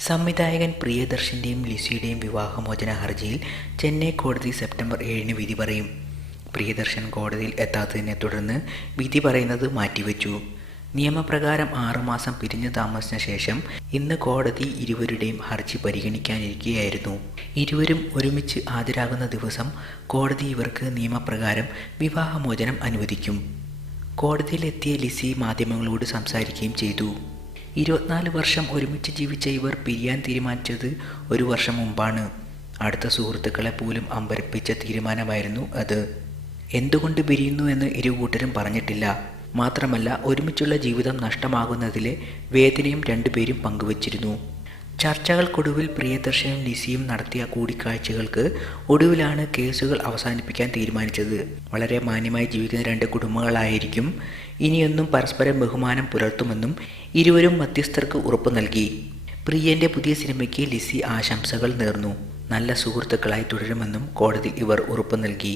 സംവിധായകൻ പ്രിയദർശന്റെയും ലിസിയുടെയും വിവാഹമോചന ഹർജിയിൽ ചെന്നൈ കോടതി സെപ്റ്റംബർ ഏഴിന് വിധി പറയും. പ്രിയദർശൻ കോടതിയിൽ എത്താത്തതിനെ തുടർന്ന് വിധി പറയുന്നത് മാറ്റിവെച്ചു. നിയമപ്രകാരം ആറുമാസം പിരിഞ്ഞു താമസിച്ച ശേഷം ഇന്ന് കോടതി ഇരുവരുടെയും ഹർജി പരിഗണിക്കാനിരിക്കുകയായിരുന്നു ഇരുവരും ഒരുമിച്ച് ഹാജരാകുന്ന ദിവസം കോടതി ഇവർക്ക് നിയമപ്രകാരം വിവാഹമോചനം അനുവദിക്കും. കോടതിയിലെത്തിയ ലിസി മാധ്യമങ്ങളോട് സംസാരിക്കുകയും ചെയ്തു. ഇരുപത്തിനാല് വർഷം ഒരുമിച്ച് ജീവിച്ച ഇവർ പിരിയാൻ തീരുമാനിച്ചത് ഒരു വർഷം മുമ്പാണ്. അടുത്ത സുഹൃത്തുക്കളെ പോലും അമ്പരപ്പിച്ച തീരുമാനമായിരുന്നു അത്. എന്തുകൊണ്ട് പിരിയുന്നു എന്ന് ഇരു കൂട്ടരും പറഞ്ഞിട്ടില്ല. മാത്രമല്ല ഒരുമിച്ചുള്ള ജീവിതം നഷ്ടമാകുന്നതിലെ വേദനയും രണ്ടുപേരും പങ്കുവച്ചിരുന്നു. ചർച്ചകൾക്കൊടുവിൽ പ്രിയദർശനും ലിസിയും നടത്തിയ കൂടിക്കാഴ്ചകൾക്ക് ഒടുവിലാണ് കേസുകൾ അവസാനിപ്പിക്കാൻ തീരുമാനിച്ചത്. വളരെ മാന്യമായി ജീവിക്കുന്ന രണ്ട് കുടുംബങ്ങളായിരിക്കും ഇനിയൊന്നും പരസ്പരം ബഹുമാനം പുലർത്തുമെന്നും ഇരുവരും മധ്യസ്ഥർക്ക് ഉറപ്പ് നൽകി. പ്രിയന്റെ പുതിയ സിനിമയ്ക്ക് ലിസി ആശംസകൾ നേർന്നു. നല്ല സുഹൃത്തുക്കളായി തുടരുമെന്നും കോടതി ഇവർ ഉറപ്പ് നൽകി.